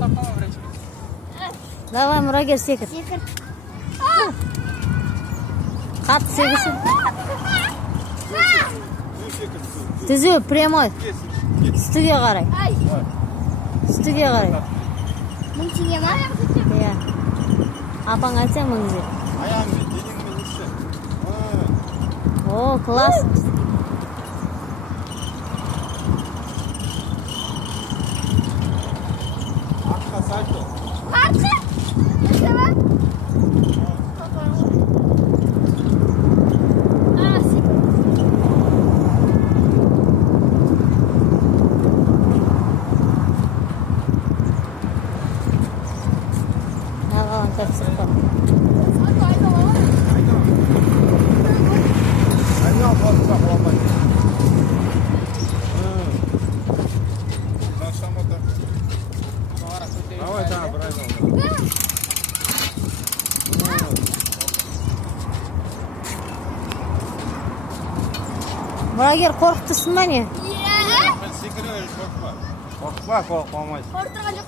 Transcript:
тапқанмын бірінші. Давай, мұрагер, секір. Қатты секірсін. Түзу, прямой. Үстіге қарай. Үстіге қарай. Мың теңге ма? Иә. Апаң айтсаң мыңзы. Аяғымен, денеңмен іші. О, класс. Артқа сальто. Қарсы? Нәрсе ба? Ағалан тапсырып қой. Айнал қалса қуалмайды. Шамада. Давай, тағы бір айнал. Мұрагер, қорқыттысың ба не? Иә. Мен секіріп қорқма. Қорқма, қорқмаймыз. Қорқытырған жоқ.